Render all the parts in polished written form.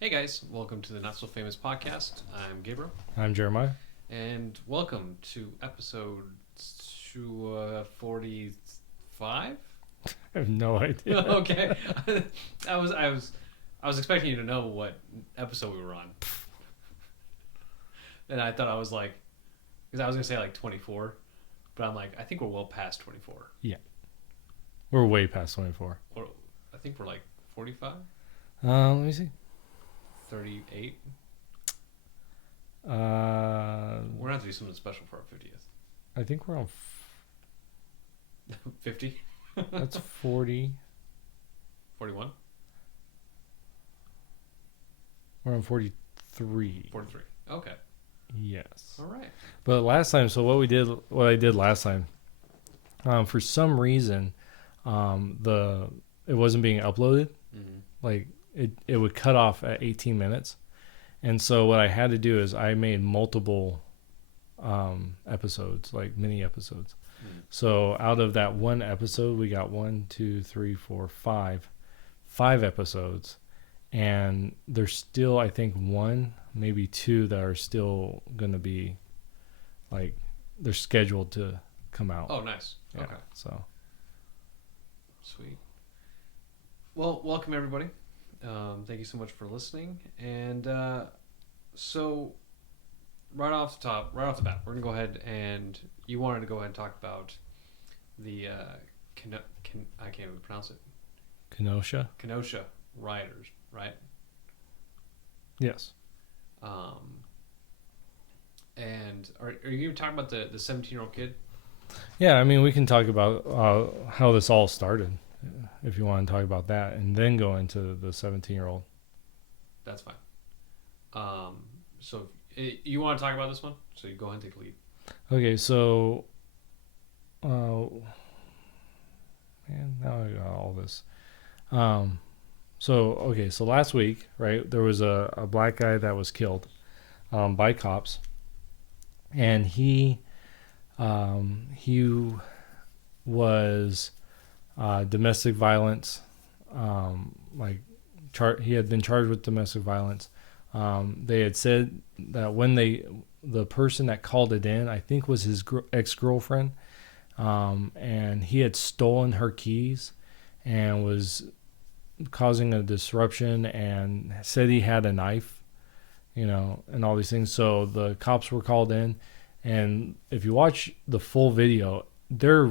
Hey guys, welcome to the Not So Famous podcast. I'm Gabriel, I'm Jeremiah. and welcome to episode 45. I have no idea. Okay, I was expecting you to know what episode we were on, and I thought I was like, because I was gonna say like 24, but I'm like, I think we're well past 24. Yeah. We're way past 24. Or I think we're like 45, Let me see. 38. Uh, We're gonna have to do something special for our 50th. I think we're on. 50. That's 40. 41. We're on 43. 43. Okay. Yes. All right. But last time, so what I did last time, for some reason, it wasn't being uploaded. Mm-hmm. Like it would cut off at 18 minutes, and so what I had to do is I made multiple episodes, like mini episodes. Mm-hmm. So out of that one episode, we got 5 episodes, and there's still, I think, one, maybe two that are still going to be, like, they're scheduled to come out. Oh, nice. Yeah, Okay. so. Sweet. Well, welcome everybody. Thank you so much for listening. And so, right off the bat, we're gonna go ahead and you wanted to go ahead and talk about the I can't even pronounce it. Kenosha? Kenosha rioters, right? Yes. And are you even talking about the 17-year-old kid? Yeah, I mean, we can talk about how this all started, if you want to talk about that, and then go into the 17-year-old. That's fine. So you want to talk about this one? So you go ahead and take the lead. Okay, so, man, now I got all this. So last week, right, there was a black guy that was killed by cops, and he was domestic violence, he had been charged with domestic violence. They had said that when the person that called it in, I think was his ex-girlfriend, and he had stolen her keys and was causing a disruption and said he had a knife, and all these things. So the cops were called in, and if you watch the full video, they're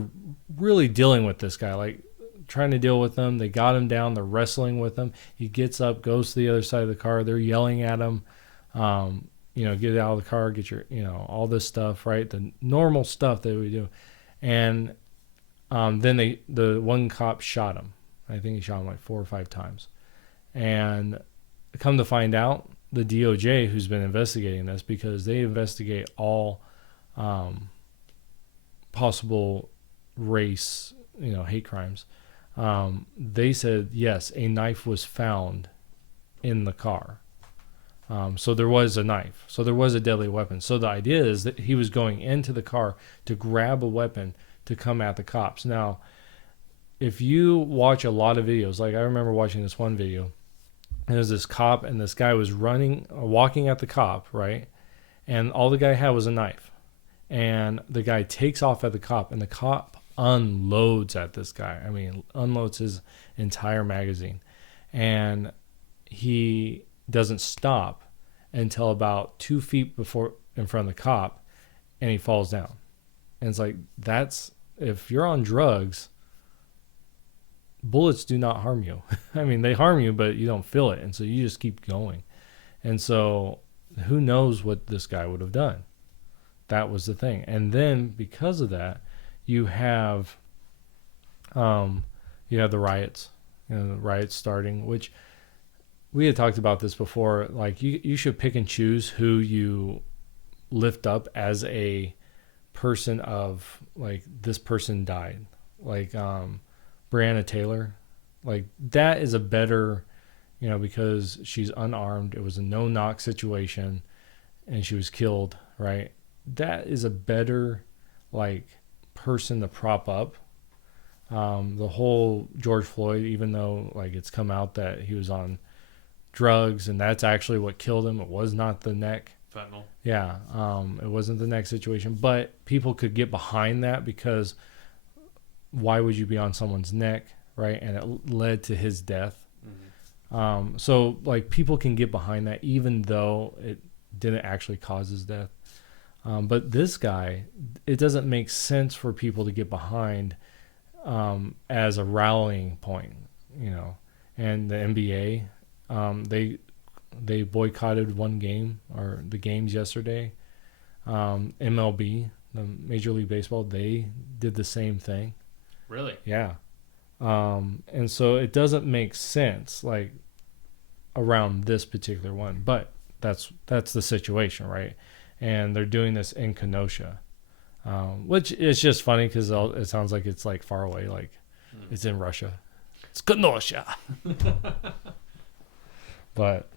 really dealing with this guy, like trying to deal with him. They got him down. They're wrestling with him. He gets up, goes to the other side of the car. They're yelling at him, get out of the car, get your, all this stuff, right? The normal stuff that we do. And then the one cop shot him. I think he shot him like 4 or 5 times. And come to find out, the DOJ, who's been investigating this, because they investigate all possible race, hate crimes. They said, yes, a knife was found in the car. So there was a knife. So there was a deadly weapon. So the idea is that he was going into the car to grab a weapon to come at the cops. Now, if you watch a lot of videos, like I remember watching this one video, and there's this cop, and this guy was walking at the cop, right? And all the guy had was a knife. And the guy takes off at the cop, and the cop unloads at this guy. I mean, unloads his entire magazine. And he doesn't stop until about 2 feet in front of the cop, and he falls down. And it's like, if you're on drugs, bullets do not harm you. I mean, they harm you, but you don't feel it. And so you just keep going. And so who knows what this guy would have done? That was the thing. And then because of that, you have the riots, the riots starting, which we had talked about this before. Like you should pick and choose who you lift up as a person of, like, this person died. Like Breonna Taylor, like that is a better, because she's unarmed. It was a no-knock situation and she was killed, right? That is a better, like, person to prop up. The whole George Floyd, even though, like, it's come out that he was on drugs, and that's actually what killed him. It was not the neck. Fentanyl. Yeah, it wasn't the neck situation, but people could get behind that because why would you be on someone's neck, right? And it led to his death. Mm-hmm. So like people can get behind that even though it didn't actually cause his death. But this guy, it doesn't make sense for people to get behind as a rallying point, you know. And the NBA, they boycotted one game or the games yesterday. MLB, the Major League Baseball, they did the same thing. Really? Yeah. And so it doesn't make sense like around this particular one, but that's the situation, right? And they're doing this in Kenosha, which is just funny because it sounds like it's like far away, like it's in Russia. It's Kenosha. But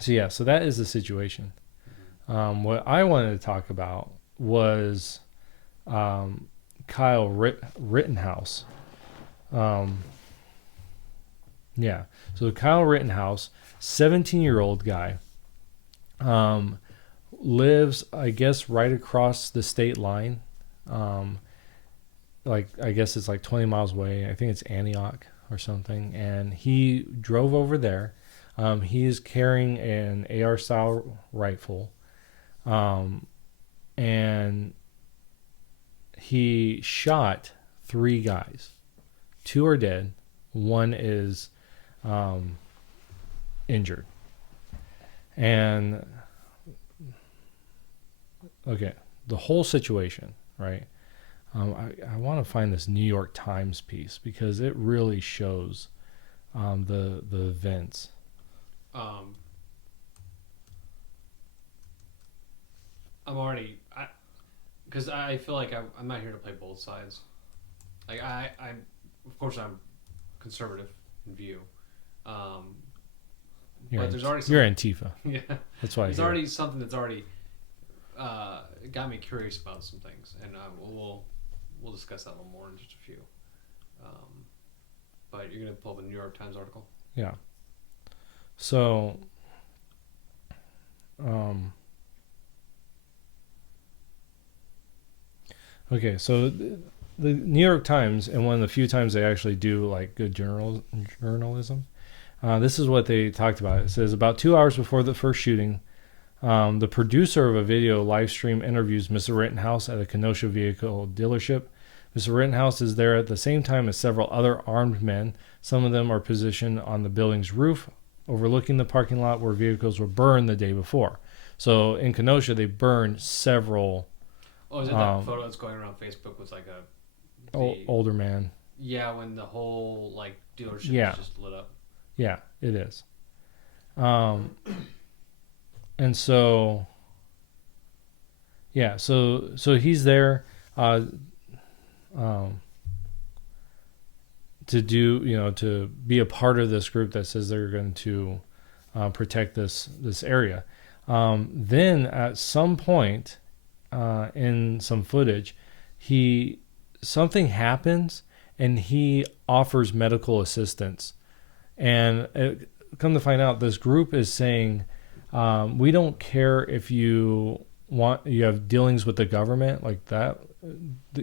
so that is the situation. What I wanted to talk about was Kyle Rittenhouse. So Kyle Rittenhouse, 17-year-old guy, lives, I guess, right across the state line. Like, I guess it's like 20 miles away. I think it's Antioch or something. And he drove over there. He is carrying an AR-style rifle. And he shot 3 guys. 2 are dead. 1 is injured. And okay, the whole situation, right? I want to find this New York Times piece because it really shows the events. Because I feel like I'm not here to play both sides. Like I'm of course I'm conservative in view. But there's already you're Antifa. Yeah, that's why there's already something that's already got me curious about some things, and we'll discuss that a little more in just a few. But you're gonna pull up the New York Times article. Yeah. So, okay, so the New York Times, and one of the few times they actually do like good journalism, this is what they talked about. It says about 2 hours before the first shooting, the producer of a video live stream interviews Mr. Rittenhouse at a Kenosha vehicle dealership. Mr. Rittenhouse is there at the same time as several other armed men. Some of them are positioned on the building's roof, overlooking the parking lot where vehicles were burned the day before. So in Kenosha, they burned several. Oh, is it that photo that's going around Facebook with like older man? Yeah, when the whole like dealership is just lit up. Yeah, it is. And so, yeah, so he's there to do, to be a part of this group that says they're going to protect this area. Then at some point in some footage, something happens and he offers medical assistance. And come to find out, this group is saying, we don't care if you have dealings with the government like that.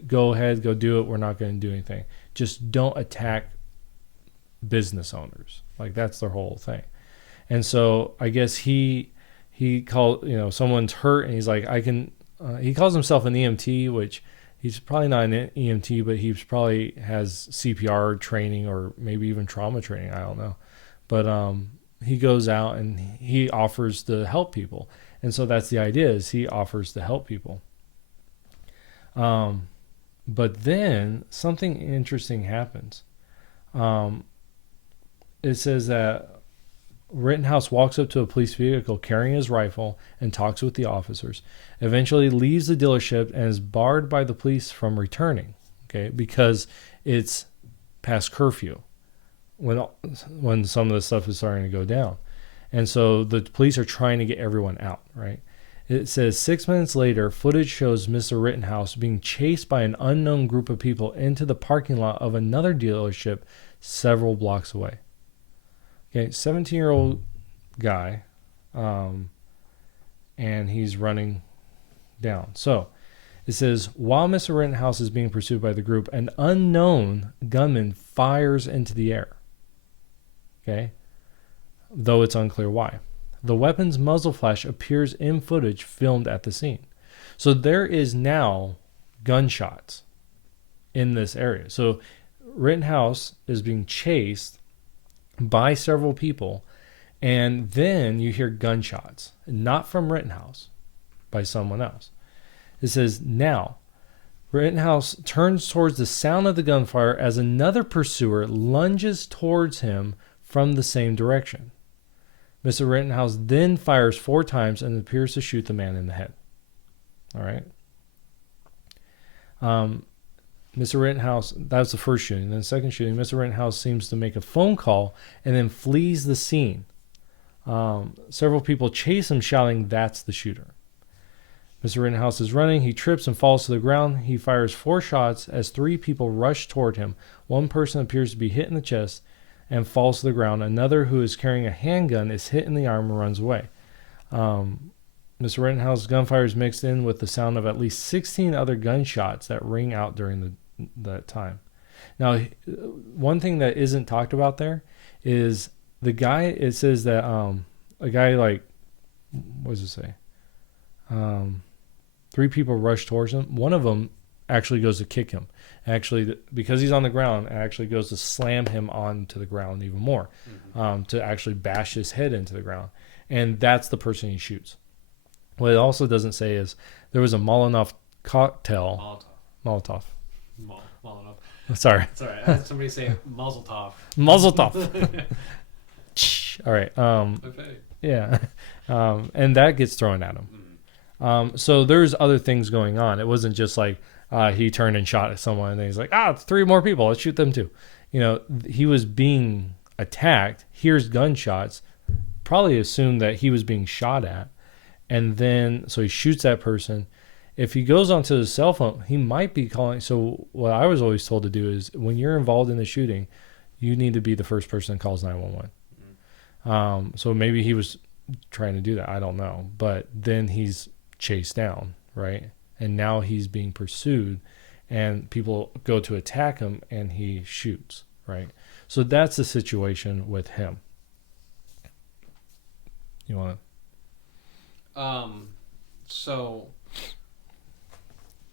Go ahead, go do it. We're not going to do anything. Just don't attack business owners. Like that's their whole thing. And so I guess he called, someone's hurt and he's like, he calls himself an EMT, which he's probably not an EMT, but he probably has CPR training or maybe even trauma training. I don't know. But he goes out and he offers to help people. And so that's the idea, is he offers to help people. But then something interesting happens. It says that Rittenhouse walks up to a police vehicle carrying his rifle and talks with the officers, eventually leaves the dealership and is barred by the police from returning, okay, because it's past curfew when some of the stuff is starting to go down. And so the police are trying to get everyone out, right? It says 6 minutes later, footage shows Mr. Rittenhouse being chased by an unknown group of people into the parking lot of another dealership several blocks away. Okay, 17-year-old guy, and he's running down. So it says, while Mr. Rittenhouse is being pursued by the group, an unknown gunman fires into the air. Okay? Though it's unclear why. The weapon's muzzle flash appears in footage filmed at the scene. So there is now gunshots in this area. So Rittenhouse is being chased by several people, and then you hear gunshots, not from Rittenhouse, by someone else. It says, now, Rittenhouse turns towards the sound of the gunfire as another pursuer lunges towards him from the same direction. Mr. Rittenhouse then fires 4 times and appears to shoot the man in the head. All right. Mr. Rittenhouse, that was the first shooting. Then the second shooting, Mr. Rittenhouse seems to make a phone call and then flees the scene. Several people chase him, shouting, "That's the shooter." Mr. Rittenhouse is running. He trips and falls to the ground. He fires 4 shots as 3 people rush toward him. One person appears to be hit in the chest and falls to the ground. Another, who is carrying a handgun, is hit in the arm and runs away. Mr. Rittenhouse's gunfire is mixed in with the sound of at least 16 other gunshots that ring out during that time. Now, one thing that isn't talked about there is the guy. It says that a guy, like, what does it say? 3 people rush towards him. One of them actually goes to kick him. Actually, because he's on the ground, actually goes to slam him onto the ground even more, to actually bash his head into the ground. And that's the person he shoots. What it also doesn't say is there was a Molotov cocktail. Molotov. Molotov. Sorry. Sorry. I had somebody say Mazel Tov. Mazel Tov. All right. Okay. Yeah. And that gets thrown at him. So there's other things going on. It wasn't just like he turned and shot at someone and then he's like, 3 more people, let's shoot them too. He was being attacked, hears gunshots, probably assumed that he was being shot at, and then so he shoots that person. If he goes onto his cell phone, he might be calling. So what I was always told to do is, when you're involved in the shooting, you need to be the first person that calls 911. So maybe he was trying to do that, I don't know, but then he's chased down, right? And now he's being pursued, and people go to attack him, and he shoots, right? So that's the situation with him. You want to? So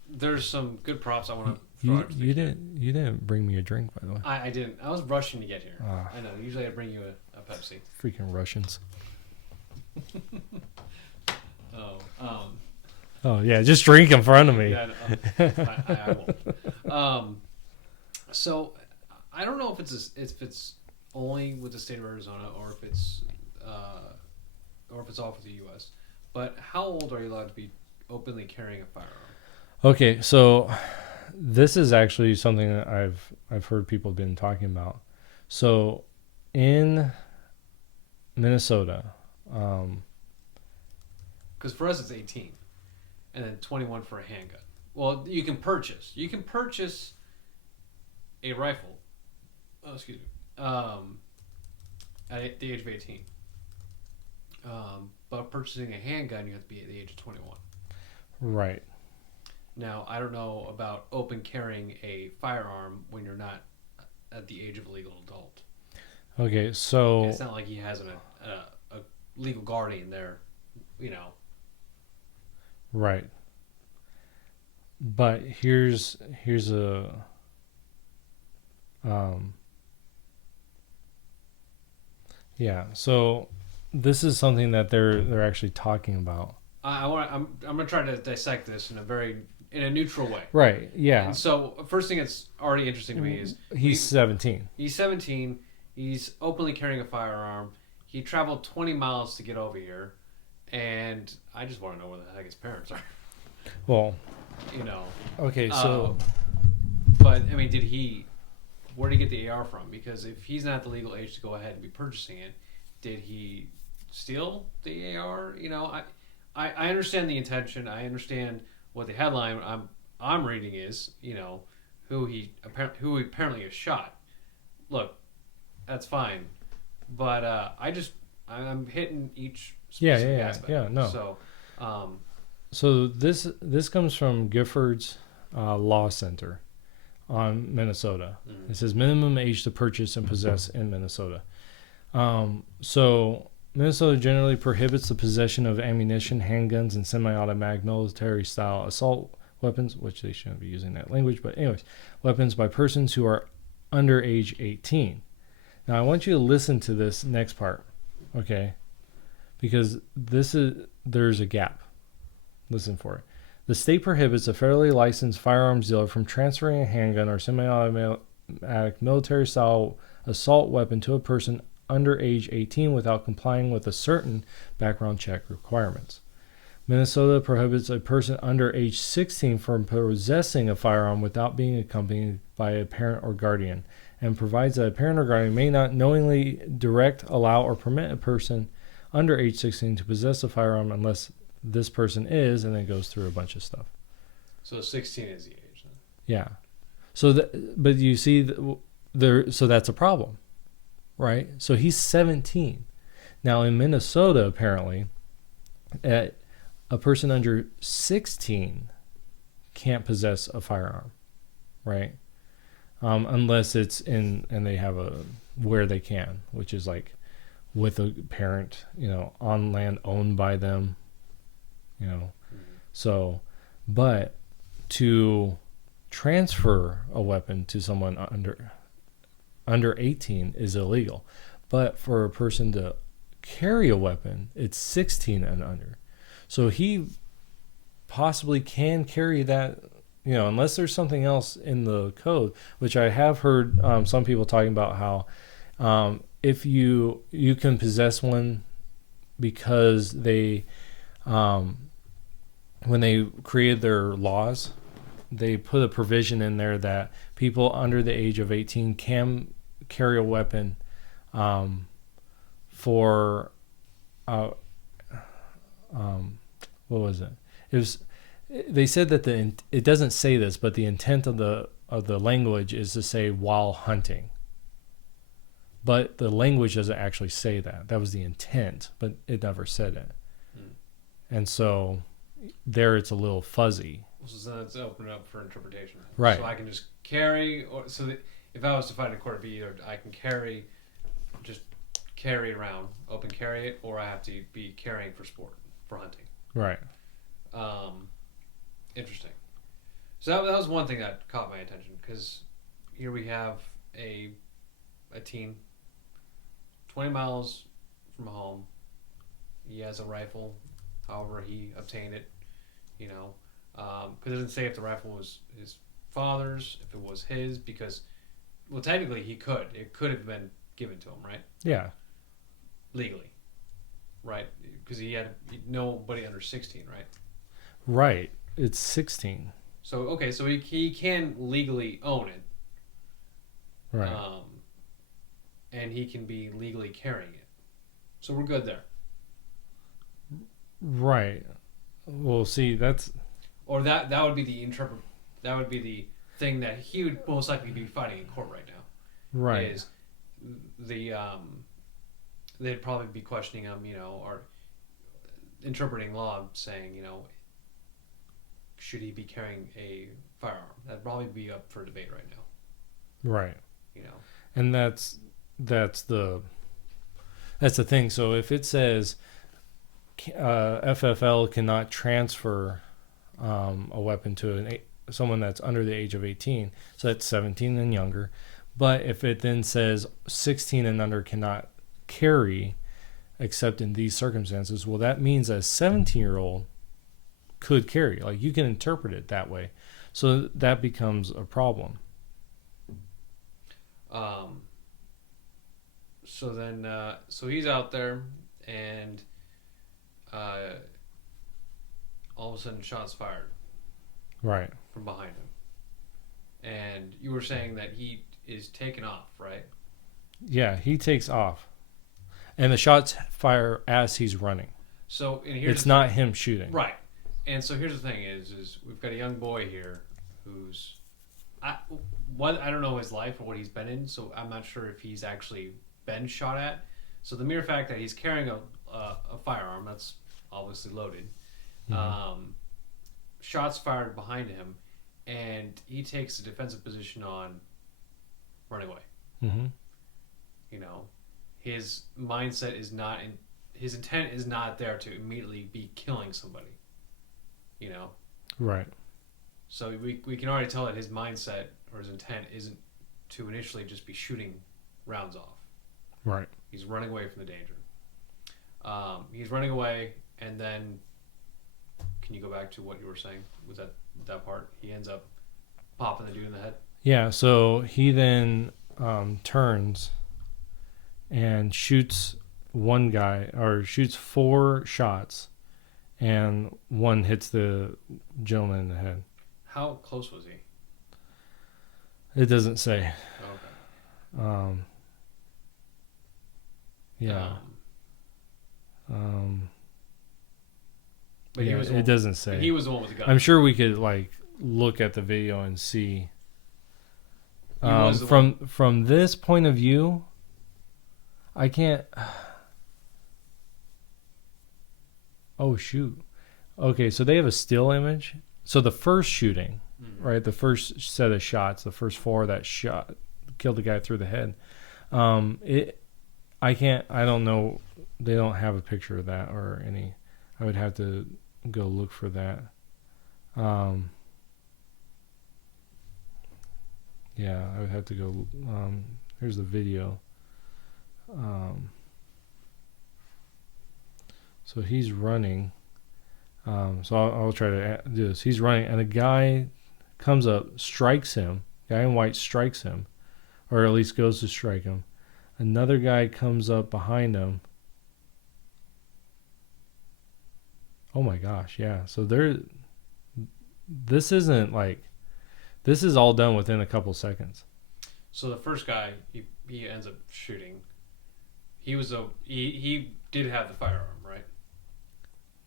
there's some good props I want to. You didn't bring me a drink, by the way. I didn't. I was rushing to get here. I know. Usually I bring you a Pepsi. Freaking Russians. Oh. Oh yeah, just drink in front of me. Yeah, I won't. So I don't know if it's only with the state of Arizona or if it's all for the U.S. But how old are you allowed to be openly carrying a firearm? Okay, so this is actually something that I've heard people been talking about. So in Minnesota, because for us it's 18, and then 21 for a handgun. Well, you can purchase a rifle. Oh, excuse me. At the age of 18. But purchasing a handgun, you have to be at the age of 21. Right. Now, I don't know about open carrying a firearm when you're not at the age of a legal adult. Okay, so it's not like he has a legal guardian there, Right. But here's a yeah, so this is something that they're actually talking about. I'm gonna try to dissect this in a neutral way. Right. Yeah. And so first thing that's already interesting to me is he's 17. He's 17. He's openly carrying a firearm. He traveled 20 miles to get over here, and I just want to know where the heck his parents are. Well, Okay, so but I mean, where did he get the AR from? Because if he's not the legal age to go ahead and be purchasing it, did he steal the AR? I understand the intention. I understand what the headline I'm reading is, who he apparently has shot. Look, that's fine, but I I'm hitting each Yeah, specific yeah, aspect. yeah. No. So, So this comes from Gifford's Law Center on Minnesota. It says minimum age to purchase and possess in Minnesota. So Minnesota generally prohibits the possession of ammunition, handguns, and semi-automatic military-style assault weapons, which they shouldn't be using that language, but anyways, weapons by persons who are under age 18. Now I want you to listen to this next part, okay? Because there's a gap. Listen for it. The state prohibits a federally licensed firearms dealer from transferring a handgun or semi-automatic military-style assault weapon to a person under age 18 without complying with a certain background check requirements. Minnesota prohibits a person under age 16 from possessing a firearm without being accompanied by a parent or guardian, and provides that a parent or guardian may not knowingly direct, allow, or permit a person under age 16 to possess a firearm unless this person is, and then it goes through a bunch of stuff. So 16 is the age then. Yeah. So but you see so that's a problem, right? So he's 17. Now in Minnesota, apparently, a person under 16 can't possess a firearm, right? Unless it's and they have where they can, which is like with a parent, on land owned by them, So, but to transfer a weapon to someone under 18 is illegal. But for a person to carry a weapon, it's 16 and under. So he possibly can carry that, unless there's something else in the code, which I have heard some people talking about how if you can possess one because they when they created their laws, they put a provision in there that people under the age of 18 can carry a weapon for what was it? It was, they said that it doesn't say this, but the intent of the language is to say while hunting. But the language doesn't actually say that. That was the intent, but it never said it. And so there it's a little fuzzy. So that's open up for interpretation. Right. So I can just carry, or so that if I was to fight in court, it'd be either I can just carry around, open carry it, or I have to be carrying for sport, for hunting. Right. Interesting. So that was one thing that caught my attention, because here we have a teen, 20 miles from home. He has a rifle, however he obtained it, because it doesn't say if the rifle was his father's, if it was his, because, well, technically it could have been given to him, right? Yeah. Legally, right? Because he had nobody under 16, right? Right. It's 16. So, okay, so he can legally own it. Right. And he can be legally carrying it. So we're good there. Right. Well, see, that's... Or that would be that would be the thing that he would most likely be fighting in court right now. Right. Is the they'd probably be questioning him, or interpreting law, saying, should he be carrying a firearm? That'd probably be up for debate right now. Right. And that's the thing. So if it says FFL cannot transfer a weapon to someone that's under the age of 18, so that's 17 and younger. But if it then says 16 and under cannot carry except in these circumstances, well, that means a 17-year-old could carry. Like, you can interpret it that way. So that becomes a problem. So then, so he's out there, and all of a sudden, shots fired. Right. From behind him. And you were saying that he is taken off, right? Yeah, he takes off. And the shots fire as he's running. So, and here's it's not him shooting. Right. And so here's the thing is we've got a young boy here who's... I don't know his life or what he's been in, so I'm not sure if he's actually been shot at. So the mere fact that he's carrying a firearm that's obviously loaded, shots fired behind him, and he takes a defensive position on running away. Mm-hmm. You know, his mindset is not in. His intent is not there to immediately be killing somebody. You know. Right. So we can already tell that his mindset or his intent isn't to initially just be shooting rounds off. Right. He's running away from the danger. He's running away, and then can you go back to what you were saying? Was that part? He ends up popping the dude in the head? Yeah, so he then turns and shoots one guy, or shoots 4 shots, and one hits the gentleman in the head. How close was he? It doesn't say. Okay. Yeah. But yeah, it doesn't say. He was the one with the gun. I'm sure we could like look at the video and see. From this point of view, I can't. Oh shoot. Okay, so they have a still image. So the first shooting, right? The first set of shots, the first 4 that shot killed the guy through the head. I don't know. They don't have a picture of that or any. I would have to go look for that. Yeah, I would have to go. Here's the video. So he's running. So I'll try to do this. He's running, and a guy comes up, strikes him. Guy in white strikes him, or at least goes to strike him. Another guy comes up behind him. Oh my gosh, yeah. So this isn't like, this is all done within a couple seconds. So the first guy, he ends up shooting. He did have the firearm, right?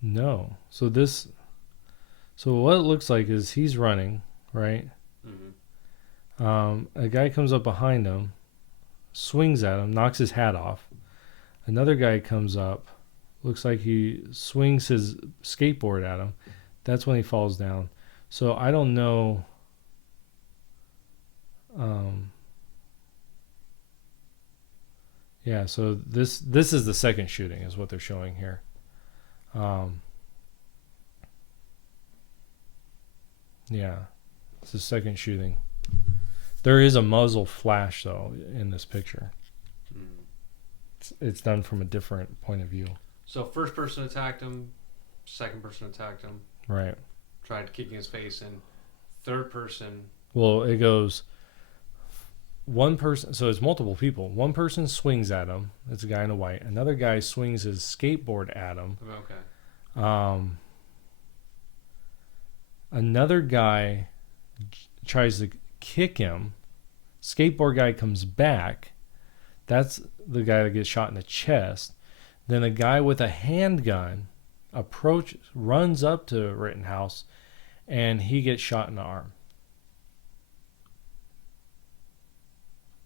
No. So what it looks like is he's running, right? A guy comes up behind him, swings at him, knocks his hat off. Another guy comes up, looks like he swings his skateboard at him. That's when he falls down. So I don't know. Yeah, so this is the second shooting is what they're showing here. Yeah, it's the second shooting. There is a muzzle flash though in this picture. It's done from a different point of view. So first person attacked him, second person attacked him. Right. Tried kicking his face in. Third person. Well, it goes one person, so it's multiple people. One person swings at him. It's a guy in a white. Another guy swings his skateboard at him. Okay. Another guy tries to kick him. Skateboard guy comes back. That's the guy that gets shot in the chest. Then a guy with a handgun runs up to Rittenhouse, and he gets shot in the arm.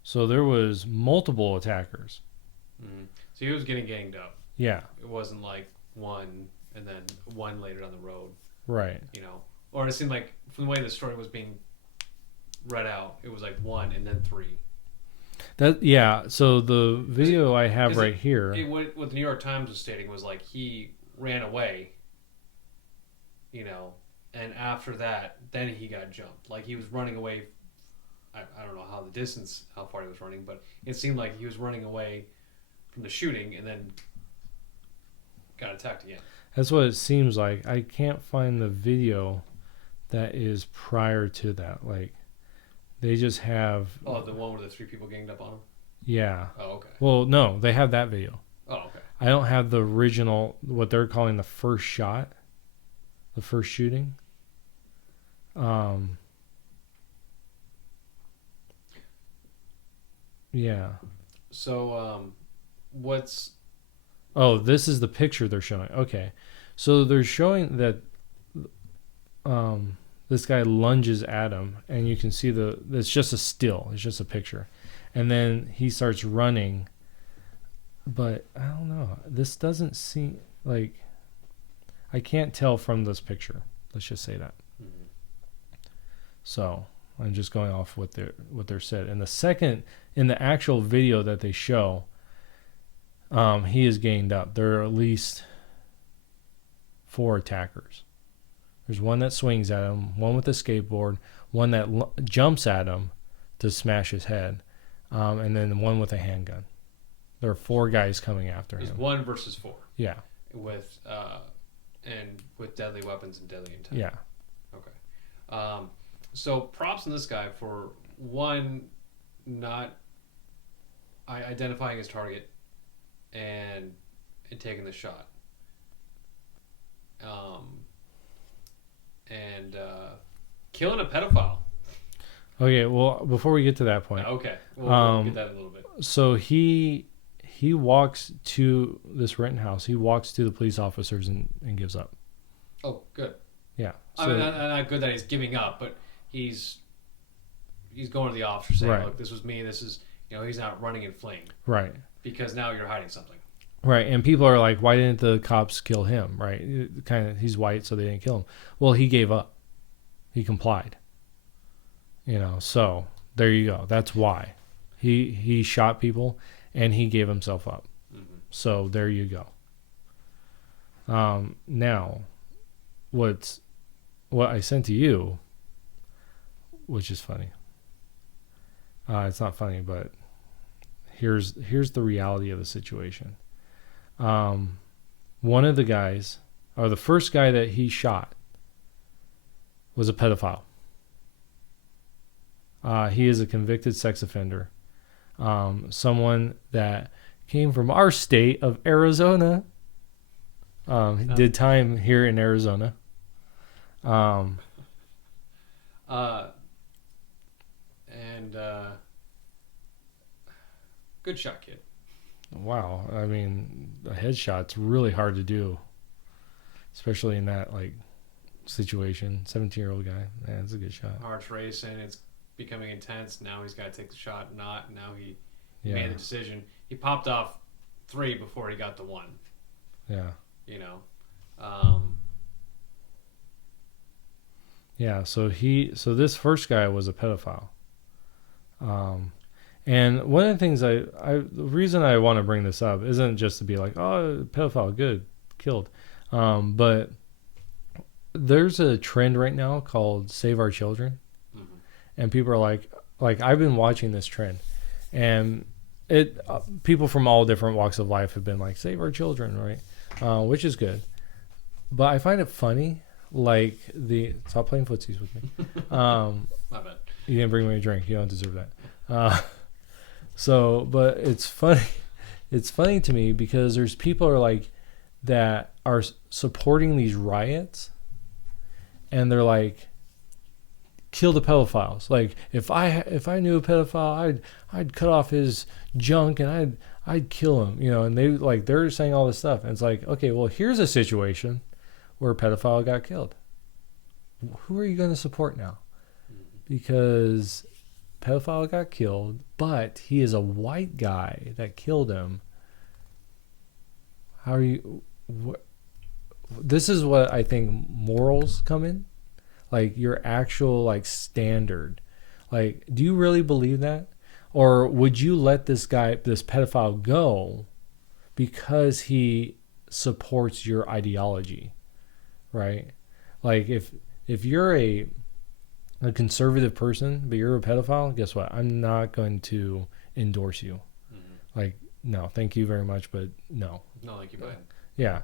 So there was multiple attackers. So he was getting ganged up. Yeah. It wasn't like one and then one later down the road. Right. You know, or it seemed like from the way the story was being read out, it was like 1 and then 3. So the video I have right here. What the New York Times was stating was like he ran away, you know, and after that, then he got jumped. Like he was running away. I don't know how far he was running, but it seemed like he was running away from the shooting and then got attacked again. That's what it seems like. I can't find the video that is prior to that. Like, they just have... Oh, the one where the 3 people ganged up on him? Yeah. Oh, okay. Well, no, they have that video. Oh, okay. I don't have the original, what they're calling the first shot, the first shooting. Yeah. So, what's... Oh, this is the picture they're showing. Okay. So they're showing that this guy lunges at him, and you can see it's just a still. It's just a picture. And then he starts running But I don't know. This doesn't seem like, I can't tell from this picture. Let's just say that. Mm-hmm. So I'm just going off what they're said. And in the actual video that they show, he is gained up. There are at least 4 attackers. There's one that swings at him, one with a skateboard, one that jumps at him to smash his head, and then one with a handgun. There are 4 guys coming after him. There's 1 versus 4. Yeah. With deadly weapons and deadly intent. Yeah. Okay. So props on this guy for, one, not identifying his target and taking the shot. And killing a pedophile. Okay, well, before we get to that point. Okay. We'll get that in a little bit. So he walks to this Rittenhouse. He walks to the police officers and gives up. Oh, good. Yeah. So, I mean, not good that he's giving up, but he's going to the officer saying, right. Look, this was me. This is, he's not running and fleeing. Right. Because now you're hiding something. Right. And people are like, why didn't the cops kill him? Right. He's white, so they didn't kill him. Well, he gave up. He complied. So there you go. That's why. He shot people and he gave himself up. Mm-hmm. So there you go. Now, what I sent to you, which is funny. It's not funny, but here's the reality of the situation. One of the guys, or the first guy that he shot, was a pedophile. He is a convicted sex offender. Someone that came from our state of Arizona. Did time here in Arizona. Good shot, kid. Wow. I mean, a headshot's really hard to do, especially in that situation. 17-year-old guy. Man, it's a good shot. Heart's racing. It's becoming intense. Now he's got to take the shot. Now he made the decision. He popped off 3 before he got to 1. Yeah. Yeah. So this first guy was a pedophile. And one of the things the reason I want to bring this up isn't just to be like, oh, pedophile, good, killed. But there's a trend right now called Save Our Children. Mm-hmm. And people are like I've been watching this trend, and people from all different walks of life have been like, save our children, right? Which is good. But I find it funny, stop playing footsies with me. My bad. You didn't bring me a drink. You don't deserve that. But it's funny. It's funny to me because there's people that are supporting these riots, and they're like, kill the pedophiles. Like if I knew a pedophile, I'd cut off his junk and I'd kill him. And they're saying all this stuff, and it's like, okay, well, here's a situation where a pedophile got killed. Who are you going to support now? Because pedophile got killed, but he is a white guy that killed him. How are you? This is what I think morals come in, your actual standard. Do you really believe that, or would you let this pedophile go because he supports your ideology, right? If you're a conservative person, but you're a pedophile, guess what? I'm not going to endorse you. Mm-hmm. No, thank you very much, but no. No, thank you, bud. Yeah.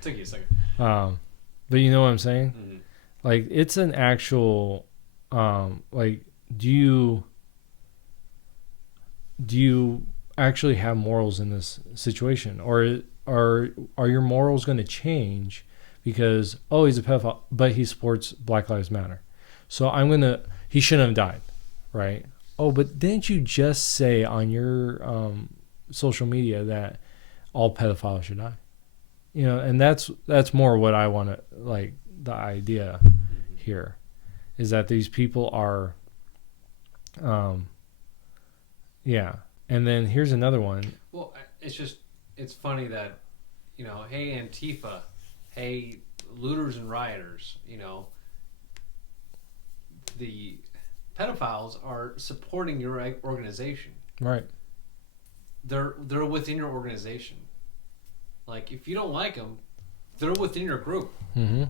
Took you a second. But you know what I'm saying? Mm-hmm. It's an actual, do you actually have morals in this situation, or are your morals going to change? Because, he's a pedophile, but he supports Black Lives Matter. So he shouldn't have died, right? Oh, but didn't you just say on your social media that all pedophiles should die? And that's more what I want to, the idea here is that these people are, And then here's another one. Well, it's funny that, hey, Antifa, hey, looters and rioters, the pedophiles are supporting your organization. Right. They're within your organization. Like, if you don't like them, they're within your group. Mm-hmm.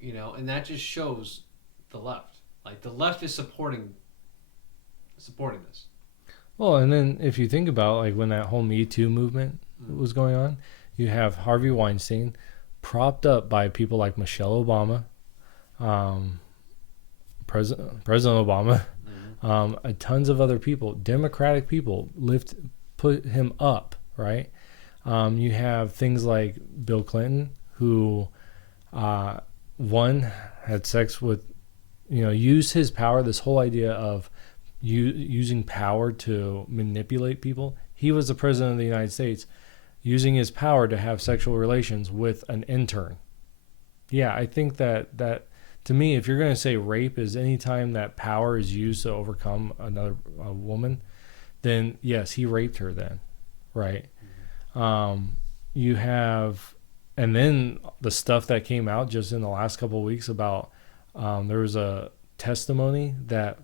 And that just shows the left. Like, the left is supporting this. Well, and then if you think about, like, when that whole Me Too movement was going on, you have Harvey Weinstein propped up by people like Michelle Obama, President Obama, tons of other people, Democratic people, put him up, right? You have things like Bill Clinton, who one had sex with, used his power. This whole idea of using power to manipulate people. He was the president of the United States, using his power to have sexual relations with an intern. Yeah, I think that to me, if you're going to say rape is any time that power is used to overcome a woman, then yes, he raped her then, right? You have, and then the stuff that came out just in the last couple of weeks about, there was a testimony that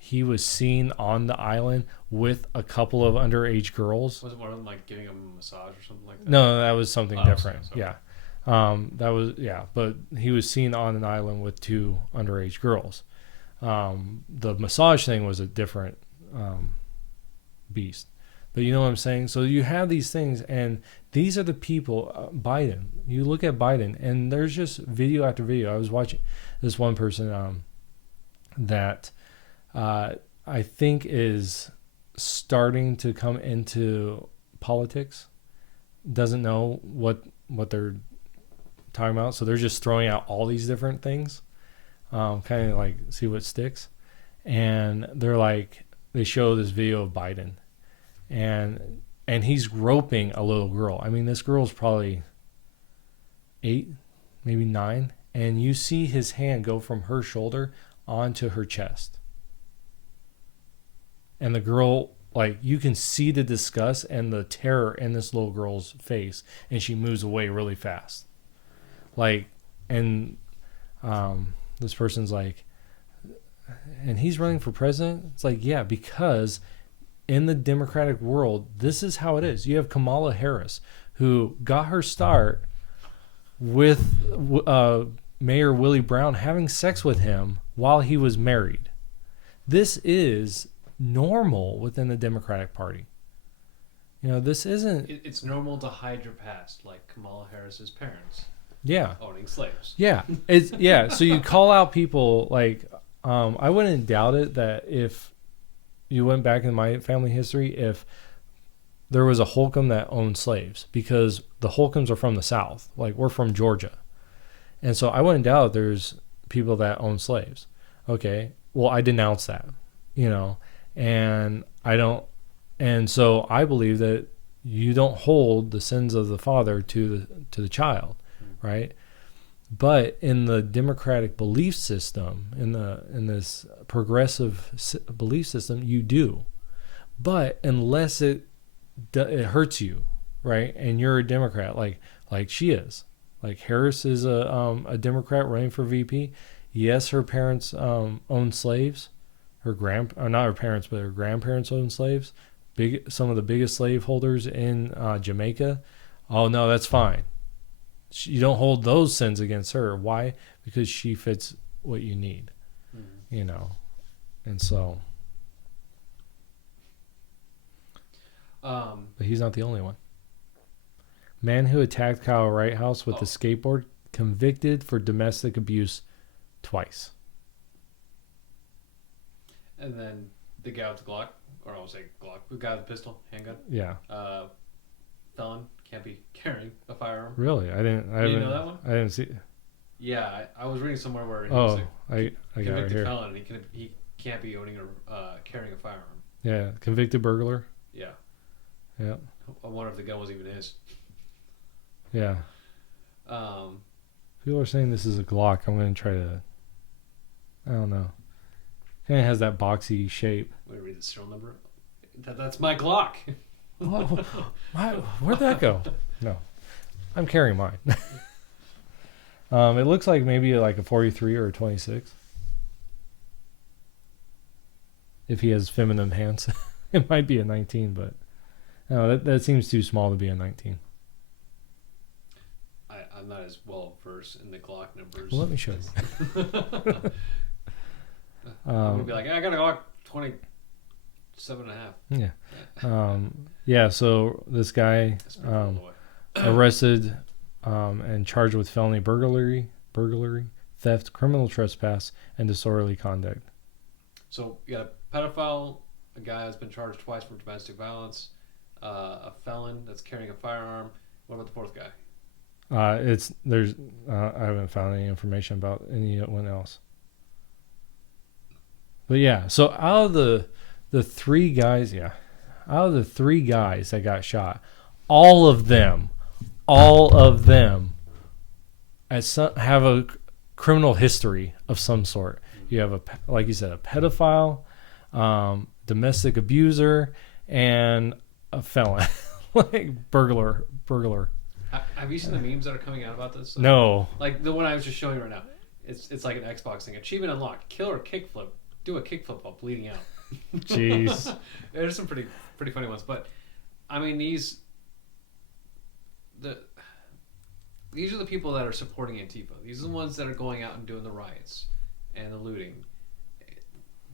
he was seen on the island with a couple of underage girls. Was it one of them like giving him a massage or something like that? No, that was something different. Okay. Yeah. But he was seen on an island with two underage girls. The massage thing was a different beast. But you know what I'm saying? So you have these things, and these are the people, Biden. You look at Biden, and there's just video after video. I was watching this one person that I think is starting to come into politics, doesn't know what they're talking about, so they're just throwing out all these different things, kind of like see what sticks. And they show this video of Biden, and he's groping a little girl. I mean, this girl's probably 8, maybe 9, and you see his hand go from her shoulder onto her chest. And the girl, like, you can see the disgust and the terror in this little girl's face, and she moves away really fast. Like, and this person's like, and he's running for president? It's like, yeah, because in the Democratic world, this is how it is. You have Kamala Harris, who got her start with Mayor Willie Brown having sex with him while he was married. This is normal within the Democratic Party. This isn't... It's normal to hide your past, like Kamala Harris's parents. Yeah. Owning slaves. Yeah. So you call out people like... I wouldn't doubt it that if you went back in my family history, if there was a Holcomb that owned slaves, because the Holcombs are from the South. Like, we're from Georgia. And so I wouldn't doubt there's people that own slaves. Okay. Well, I denounce that, and I don't, and so I believe that you don't hold the sins of the father to the child, right? But in the democratic belief system, in this progressive belief system, you do. But unless it hurts you, right? And you're a Democrat, like she is, like Harris is a Democrat running for VP. Yes, her parents owned slaves. Not her parents, but her grandparents owned slaves. Some of the biggest slave holders in Jamaica. Oh no, that's fine. You don't hold those sins against her. Why? Because she fits what you need, and so. But he's not the only one. Man who attacked Kyle Rittenhouse with a skateboard, convicted for domestic abuse twice. And then the guy with the Glock, or I'll say Glock, the guy with the pistol, handgun. Yeah. Felon, can't be carrying a firearm. Really? I didn't know that one? I didn't see. Yeah, I was reading somewhere where he was a I got it convicted here. felon, and he can't be owning carrying a firearm. Yeah, convicted burglar. Yeah. Yeah. I wonder if the gun was even his. Yeah. People are saying this is a Glock. I'm going to try to... I don't know. Kind of has that boxy shape. Let me read the serial number. That's my Glock. Where'd that go? No, I'm carrying mine. It looks like maybe like a 43 or a 26. If he has feminine hands, it might be a 19, but no, that seems too small to be a 19. I'm not as well versed in the Glock numbers. Well, let me show you. I'm gonna be like, I got a Glock 27.5. Yeah. Yeah. So this guy arrested and charged with felony burglary, theft, criminal trespass, and disorderly conduct. So you got a pedophile, a guy that's been charged twice for domestic violence, a felon that's carrying a firearm. What about the fourth guy? I haven't found any information about anyone else. But yeah, so out of the three guys that got shot, all of them have a criminal history of some sort. You have like you said, a pedophile, domestic abuser, and a felon, like burglar. Have you seen the memes that are coming out about this? No. Like the one I was just showing right now. It's like an Xbox thing. Achievement unlocked. Killer kickflip. Do a kickflip while bleeding out. Jeez. There's some pretty funny ones, but I mean these are the people that are supporting Antifa. These are the ones that are going out and doing the riots and the looting.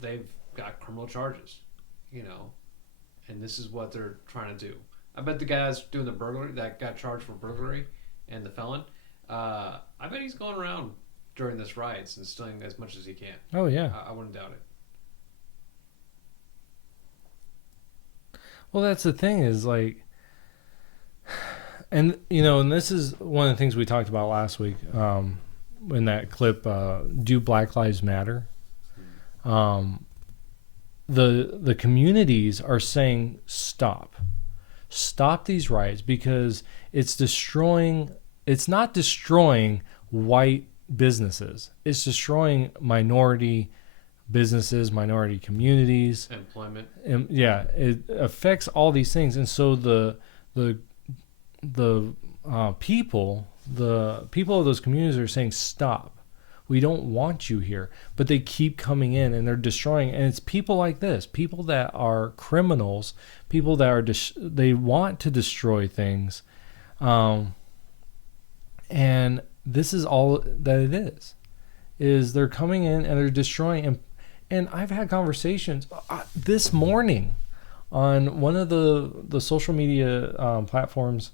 They've got criminal charges, and this is what they're trying to do. I bet the guy that's doing the burglary, that got charged for burglary, and the felon, I bet he's going around during this riots and stealing as much as he can. Oh, yeah. I wouldn't doubt it. Well, that's the thing is like, and this is one of the things we talked about last week in that clip, Do Black Lives Matter? The communities are saying stop these riots because it's not destroying white businesses. It's destroying minority businesses, minority communities, employment. And yeah, it affects all these things. And so the people of those communities are saying stop. We don't want you here, but they keep coming in and they're destroying. And it's people like this, people that are criminals, people that are they want to destroy things, and this is all that it is they're coming in and they're destroying. And I've had conversations this morning on one of the social media platforms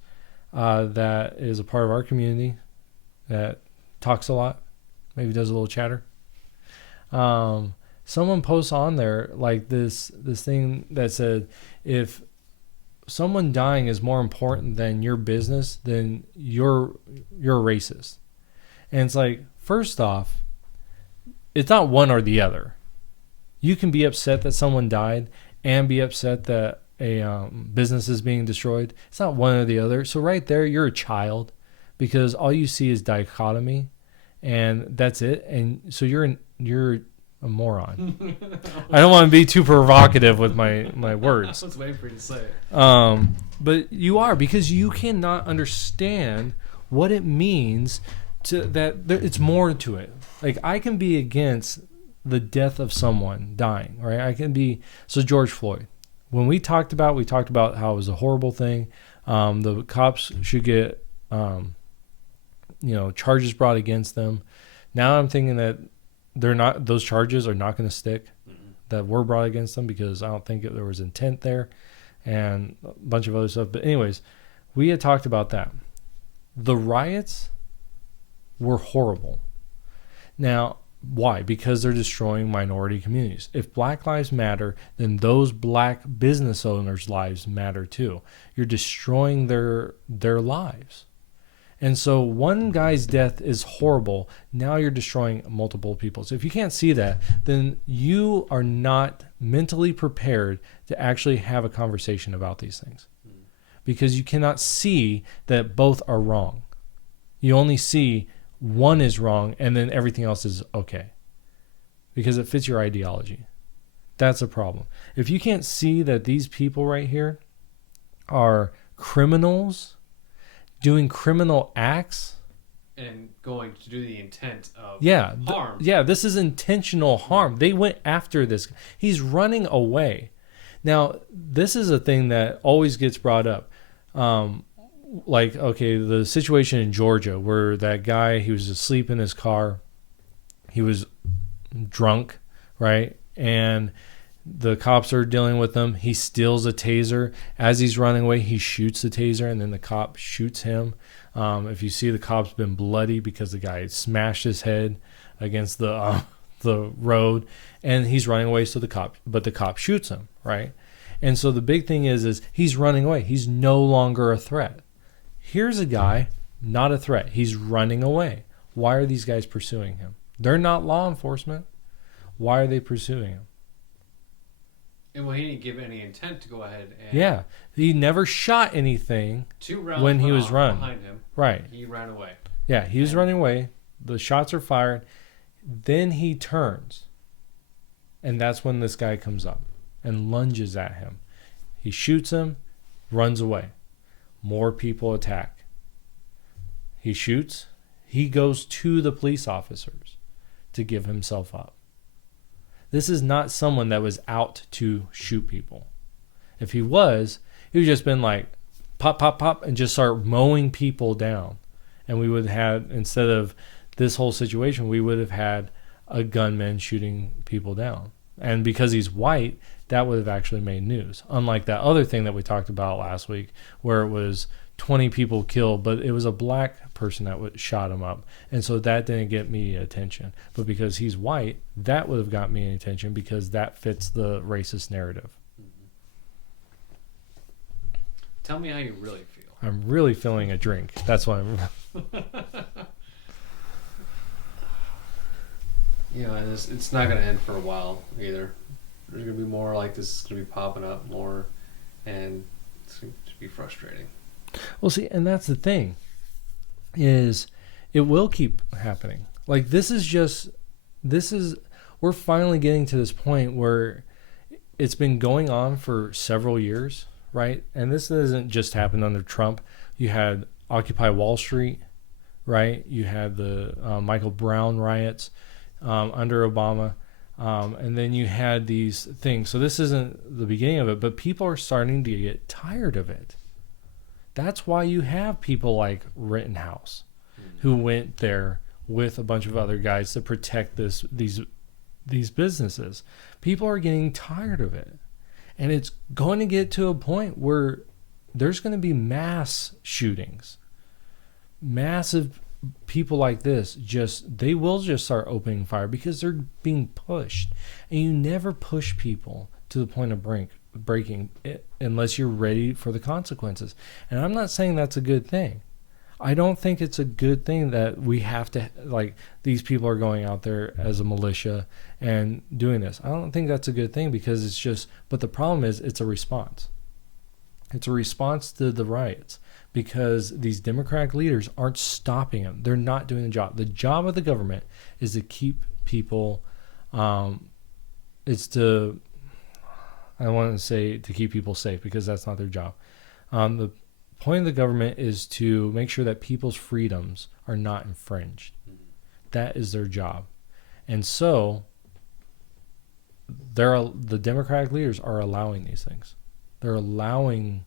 that is a part of our community that talks a lot. Maybe does a little chatter. Someone posts on there like this thing that said, if someone dying is more important than your business, then you're racist. And it's like, first off, it's not one or the other. You can be upset that someone died and be upset that a business is being destroyed. It's not one or the other. So right there, you're a child because all you see is dichotomy. And that's it. And so you're a moron. I don't want to be too provocative with my words. I was waiting for you to say it. But you are, because you cannot understand what it means it's more to it. Like, I can be against the death of someone dying, right? I can be. So George Floyd, when we talked about how it was a horrible thing. The cops should get charges brought against them. Now I'm thinking that those charges are not going to stick that were brought against them, because I don't think there was intent there and a bunch of other stuff. But anyways, we had talked about that. The riots were horrible. Now, why? Because they're destroying minority communities. If Black Lives Matter, then those black business owners' lives matter too. You're destroying their lives. And so one guy's death is horrible. Now you're destroying multiple people. So if you can't see that, then you are not mentally prepared to actually have a conversation about these things. Because you cannot see that both are wrong. You only see one is wrong and then everything else is okay. Because it fits your ideology. That's a problem. If you can't see that these people right here are criminals doing criminal acts, and going to do the intent of harm. This is intentional harm. They went after this. He's running away. Now, this is a thing that always gets brought up. The situation in Georgia where that guy, he was asleep in his car. He was drunk, right? And the cops are dealing with him. He steals a taser. As he's running away, he shoots the taser, and then the cop shoots him. If you see, the cop's been bloody because the guy smashed his head against the road, and he's running away. So the cop shoots him, right? And so the big thing is he's running away. He's no longer a threat. Here's a guy, not a threat. He's running away. Why are these guys pursuing him? They're not law enforcement. Why are they pursuing him? And he didn't give any intent to go ahead and... Yeah. He never shot anything when he was running. Behind him. Right. He ran away. Yeah, he was running away. The shots are fired. Then he turns. And that's when this guy comes up and lunges at him. He shoots him, runs away. More people attack. He shoots. He goes to the police officers to give himself up. This is not someone that was out to shoot people. If he was, he would just been like, pop, pop, pop, and just start mowing people down. And we would have, instead of this whole situation, we would have had a gunman shooting people down. And because he's white, that would have actually made news. Unlike that other thing that we talked about last week, where it was 20 people killed, but it was a black person that shot him up. And so that didn't get media attention. But because he's white, that would have got media attention because that fits the racist narrative. Mm-hmm. Tell me how you really feel. I'm really feeling a drink. That's why I'm... And it's not going to end for a while either. There's going to be more like this is going to be popping up more, and it's going to be frustrating. Well, see, and that's the thing, is it will keep happening. Like, we're finally getting to this point where it's been going on for several years, right? And this doesn't just happen under Trump. You had Occupy Wall Street, right? You had the Michael Brown riots under Obama. And then you had these things. So this isn't the beginning of it, but people are starting to get tired of it. That's why you have people like Rittenhouse, who went there with a bunch of other guys to protect these businesses. People are getting tired of it. And it's going to get to a point where there's going to be mass shootings. Massive people like this, they will just start opening fire because they're being pushed. And you never push people to the point of breaking it unless you're ready for the consequences. And I'm not saying that's a good thing. I don't think it's a good thing that we have to, like, these people are going out there as a militia and doing this. I don't think that's a good thing because it's just, but the problem is it's a response. It's a response to the riots because these Democratic leaders aren't stopping them. They're not doing the job. The job of the government is to keep people, I want to say to keep people safe because that's not their job. The point of the government is to make sure that people's freedoms are not infringed. That is their job. And so the Democratic leaders are allowing these things. They're allowing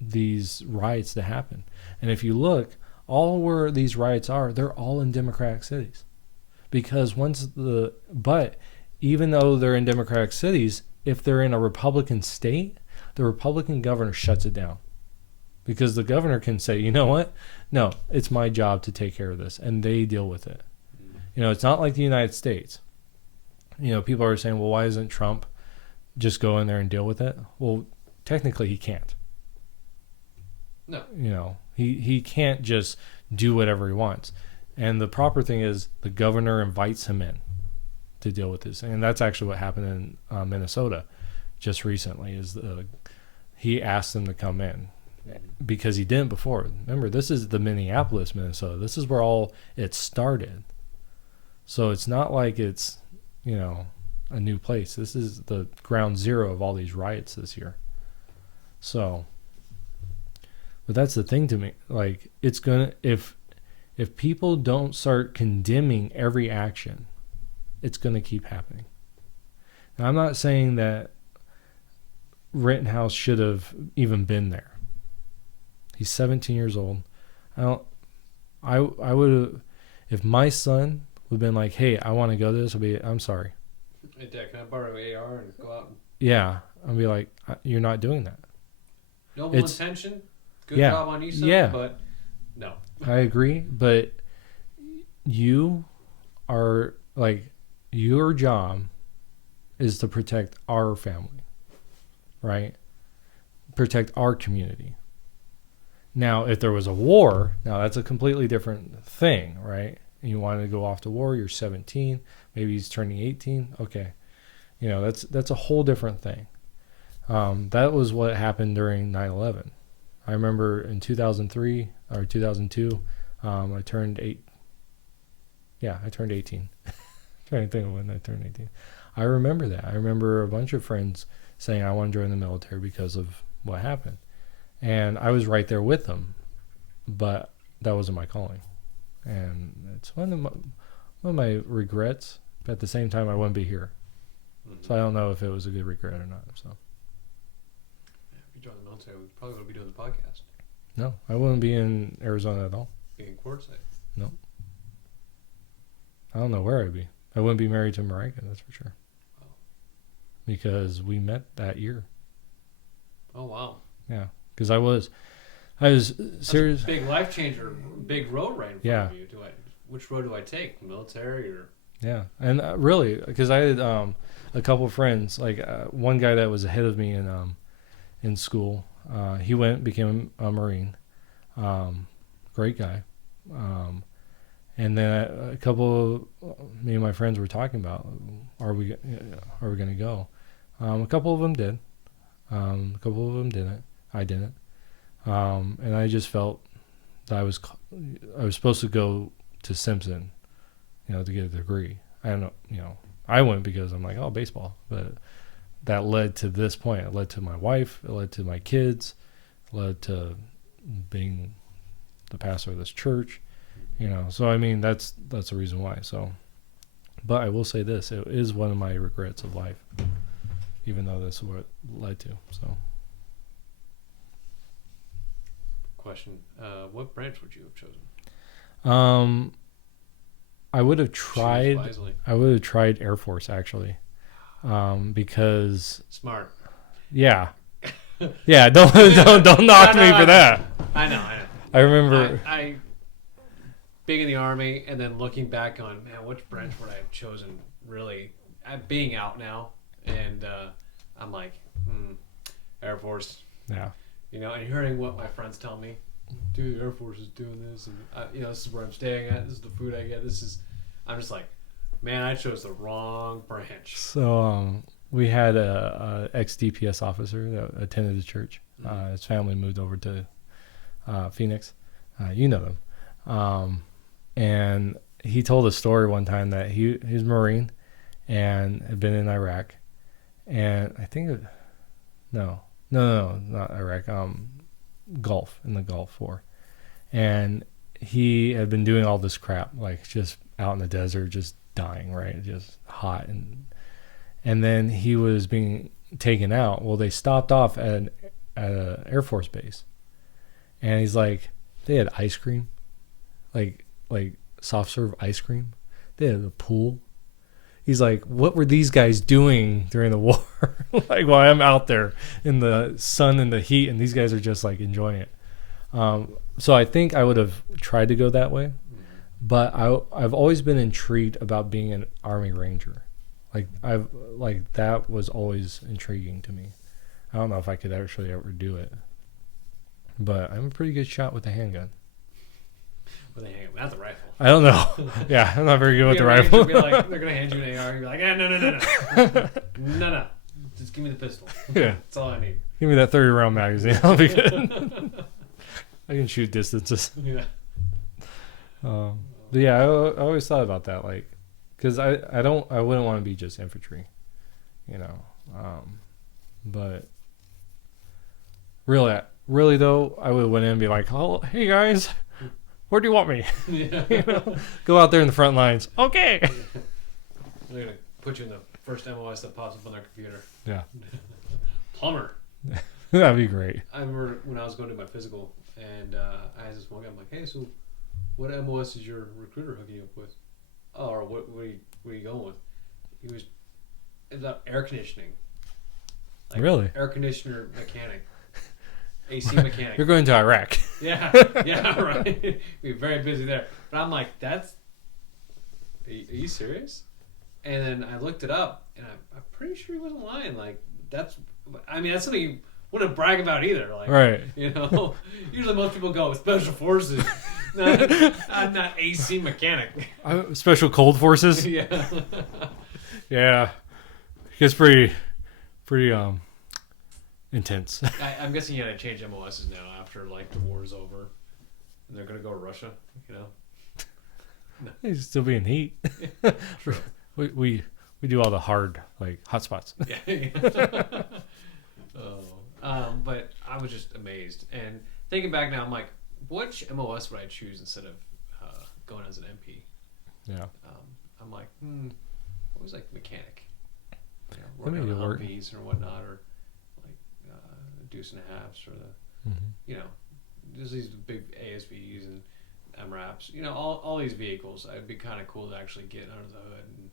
these riots to happen. And if you look, all where these riots are, they're all in Democratic cities. Because but even though they're in Democratic cities, if they're in a Republican state, the Republican governor shuts it down. Because the governor can say, you know what? No, it's my job to take care of this. And they deal with it. It's not like the United States. People are saying, well, why doesn't Trump just go in there and deal with it? Well, technically he can't. No. He can't just do whatever he wants. And the proper thing is the governor invites him in to deal with this. And that's actually what happened in Minnesota just recently is he asked them to come in because he didn't before. Remember, this is the Minneapolis, Minnesota. This is where all it started. So it's not like it's, a new place. This is the ground zero of all these riots this year. So, but that's the thing to me. Like, it's gonna, if people don't start condemning every action, it's gonna keep happening. Now, I'm not saying that Rittenhouse should have even been there. He's 17 years old. I would have, if my son would have been like, hey, I want to go to this, I'm sorry. Hey, Dad, can I borrow an AR and go out? Yeah. I'll be like, you're not doing that. Noble intention. Good job on you, son, but no. I agree, but you are, like, your job is to protect our family, right? Protect our community. Now, if there was a war, now that's a completely different thing, right? You wanted to go off to war, you're 17, maybe he's turning 18, okay. You know, that's a whole different thing. That was what happened during 9/11. I remember in 2003 or 2002, I turned 8. Yeah, I turned 18. Trying to think of when I turned 18. I remember that. I remember a bunch of friends saying I want to join the military because of what happened. And I was right there with them, but that wasn't my calling. And it's one of my regrets, but at the same time, I wouldn't be here. Mm-hmm. So I don't know if it was a good regret or not. So. If you join the military, we probably wouldn't be doing the podcast. No, I wouldn't be in Arizona at all. Being courtside. No. I don't know where I'd be. I wouldn't be married to Marika, that's for sure. Oh. Because we met that year. Oh, wow. Yeah. Because I was serious. Big life changer, big road right in front of you. Which road do I take? Military or? Yeah, and really, because I had a couple of friends, like one guy that was ahead of me in school. He became a Marine. Great guy. And then a couple of me and my friends were talking about, are we going to go? A couple of them did. A couple of them didn't. I didn't. And I just felt that I was supposed to go to Simpson, to get a degree. I don't know, I went because I'm like, oh, baseball. But that led to this point. It led to my wife. It led to my kids. It led to being the pastor of this church. So I mean, that's the reason why. So, but I will say this: it is one of my regrets of life, even though this is what it led to. So. Question: what branch would you have chosen? I would have tried. I would have tried Air Force actually, because smart. Yeah, yeah. Don't knock me for that. I know. I remember. I being in the Army and then looking back on, man, which branch would I have chosen? Really, being out now, and I'm like, Air Force. Yeah. And hearing what my friends tell me, dude, the Air Force is doing this, and this is where I'm staying at. This is the food I get. I'm just like, man, I chose the wrong branch. So we had a ex-DPS officer that attended the church. His family moved over to Phoenix. You know them. And he told a story one time that he was a Marine and had been in Iraq. And I think no, not Iraq. Gulf, in the Gulf War. And he had been doing all this crap, like just out in the desert, just dying, right? Just hot. And then he was being taken out. Well, they stopped off at an Air Force base. And he's like, they had ice cream, like soft serve ice cream. They had a pool. He's like, what were these guys doing during the war? Like, while I'm out there in the sun and the heat, and these guys are just like enjoying it. So I think I would have tried to go that way, but I've always been intrigued about being an Army Ranger. That was always intriguing to me. I don't know if I could actually ever do it, but I'm a pretty good shot with a handgun. With a handgun, not the rifle. I don't know. Yeah, I'm not very good with the rifle. Be like, they're gonna hand you an AR. You're like, no. Just give me the pistol. Yeah, that's all I need. Give me that 30-round magazine. I'll be good. I can shoot distances. Yeah. But yeah, I always thought about that, like, because I wouldn't want to be just infantry. you know. But really though, I would went in and be like, "Oh, hey guys, where do you want me?" Yeah. You know, go out there in the front lines. Okay. They're gonna put you in the first MOS that pops up on their computer. Yeah. Plumber. That'd be great. I remember when I was going to my physical, and I asked this one guy, I'm like, "Hey, so what MOS is your recruiter hooking you up with? Oh, or what are you going with?" It was about air conditioning. Like Really? Air conditioner mechanic. AC mechanic. You're going to Iraq. Yeah, right. We're very busy there. But I'm like, are you serious? And then I looked it up, and I'm pretty sure he wasn't lying. Like, that's something you wouldn't brag about either. Like, Right. You know, usually most people go special forces. I'm not AC mechanic. Special cold forces. Yeah. Yeah. It's pretty intense. I'm guessing you got to change MOSs now after like the war's over, and they're gonna go to Russia. You know, It's still being heat. True. We do all the hard like hot spots. Yeah. But I was just amazed, and thinking back now, I'm like, which MOS would I choose instead of going as an MP? Yeah. I'm like, what was like mechanic? You know, That working made on it work. Humvees or whatnot, or like deuce and a halves, or the you know, there's these big ASVs and MRAPs. You know, all these vehicles. It'd be kind of cool to actually get under the hood and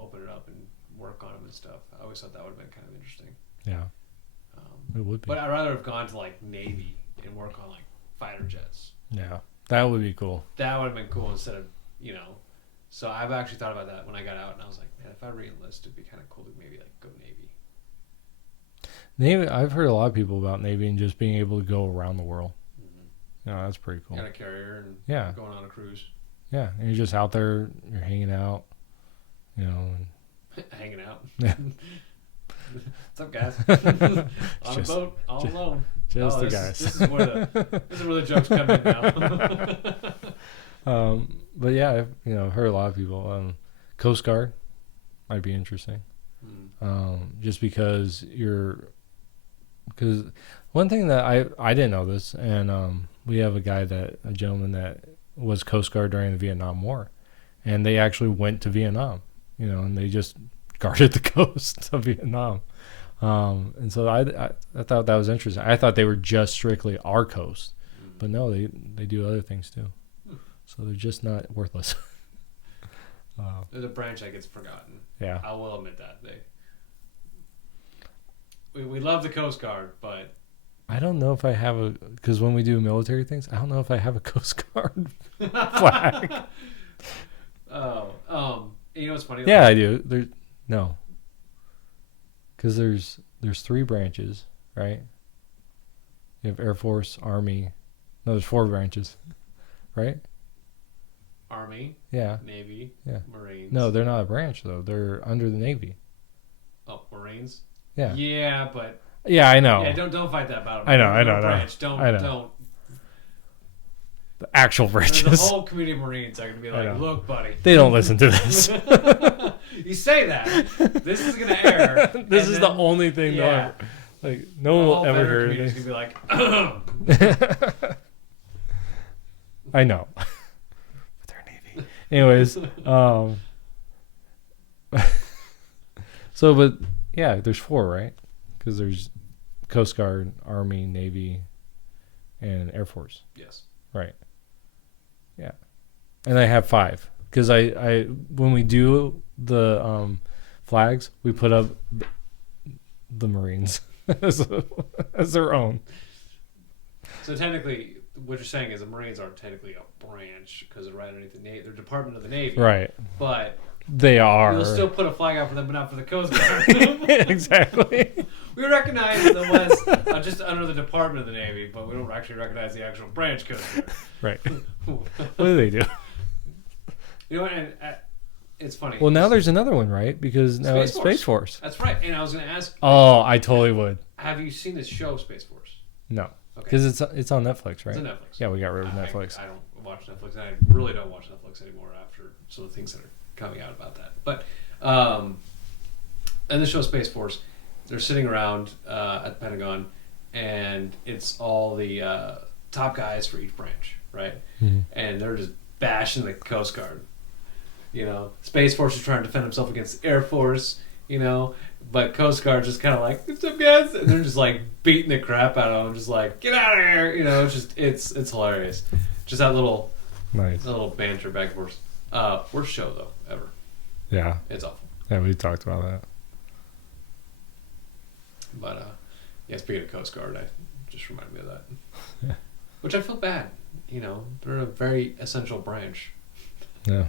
open it up and work on them and stuff. I always thought that would have been kind of interesting. Yeah. It would be. But I'd rather have gone to like Navy and work on like fighter jets. Yeah. That would be cool. That would have been cool instead of So I've actually thought about that when I got out, and I was like, man, if I re-enlist, it'd be kind of cool to maybe like go Navy. Navy. I've heard a lot of people about Navy and just being able to go around the world. Mm-hmm. Yeah, that's pretty cool. Got a carrier and going on a cruise. Yeah, and you're just out there. You're hanging out. You know. Hanging out. Yeah. What's up, guys? On a boat, all alone. Just the guys. This is where the jokes come in now. But yeah, I've heard a lot of people. Coast Guard might be interesting. Just because one thing that I didn't know this, and we have a gentleman that was Coast Guard during the Vietnam War, and they actually went to Vietnam, and they just guarded the coast of Vietnam. And so I thought that was interesting. I thought they were just strictly our coast, but no, they do other things too. So they're just not worthless. There's a branch that gets forgotten. Yeah, I will admit that we love the Coast Guard, but I don't know if I have because when we do military things, I don't know if I have a Coast Guard flag. You know what's funny? Yeah, I do. No, because there's 3 branches, right? You have Air Force, Army. No, there's 4 branches, right? Army. Yeah. Navy. Yeah. Marines. No, they're not a branch though. They're under the Navy. Oh, Marines. Yeah. Yeah, but. Yeah, I know. Yeah, don't fight that battle. I know. Branch. Don't. The actual branches. The whole community of Marines are going to be like, look, buddy. They don't listen to this. You say that. This is going to air. This is the only thing that like no one will ever hear it. Going to be like, I know. But they're Navy. Anyways, so but yeah, there's 4, right? Because there's Coast Guard, Army, Navy, and Air Force. Yes. Right. Yeah. And I have 5 because I when we do the flags, we put up the Marines as their own. So technically, what you're saying is the Marines aren't technically a branch because they're right underneath the Navy. They're Department of the Navy. Right. But they are. You'll still put a flag out for them, but not for the Coast Guard. Exactly. We recognize them as just under the Department of the Navy, but we don't actually recognize the actual branch Coast Guard. Right. What do they do? You know what? And, it's funny. Well, now there's another one, right? Because now it's Space Force. That's right. And I was going to ask. Oh, I totally would. Have you seen this show, Space Force? No. Okay. Because it's on Netflix, right? It's on Netflix. Yeah, we got rid of Netflix. I don't watch Netflix. I really don't watch Netflix anymore after some of the things that are coming out about that. But in the show Space Force, they're sitting around at the Pentagon, and it's all the top guys for each branch, right? Mm-hmm. And they're just bashing the Coast Guard. You know, Space Force is trying to defend himself against the Air Force, you know, but Coast Guard just kind of like, what's up, guys? And they're just like beating the crap out of them, just like, get out of here, you know. It's just it's hilarious. Just that little banter back and forth. Worst show though ever. Yeah, it's awful. Yeah, we talked about that. But yeah, speaking of Coast Guard, I just reminded me of that. Which I feel bad. You know, they're a very essential branch. Yeah.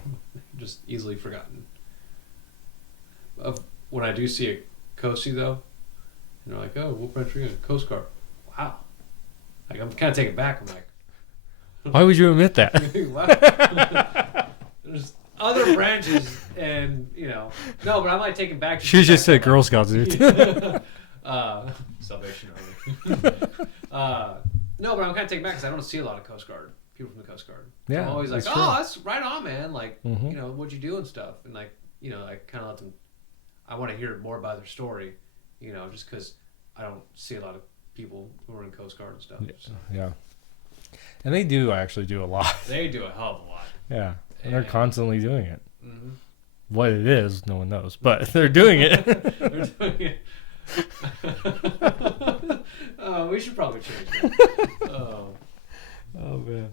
Just easily forgotten. When I do see a Coastie though, and they're like, "Oh, what branch are you in?" Coast Guard. Wow. Like I'm kind of taken back. I'm like, why would you admit that? wow. There's other branches, and you know, no, but I might take it back. She just said Girl Scouts, dude. Salvation Army. No, but I'm kind of taken back because I don't see a lot of Coast Guard people from the Coast Guard. So Yeah, I'm always like, that's true. that's right on, man. Like, you know, what'd you do and stuff, and like, you know, I kind of let them. I want to hear more about their story, you know, just because I don't see a lot of people who are in Coast Guard and stuff. So. Yeah. And they do actually do a lot. They do a hell of a lot. Yeah. And they're constantly doing it. Mm-hmm. What it is, no one knows, but they're doing it. They're doing it. We should probably change that. Oh man.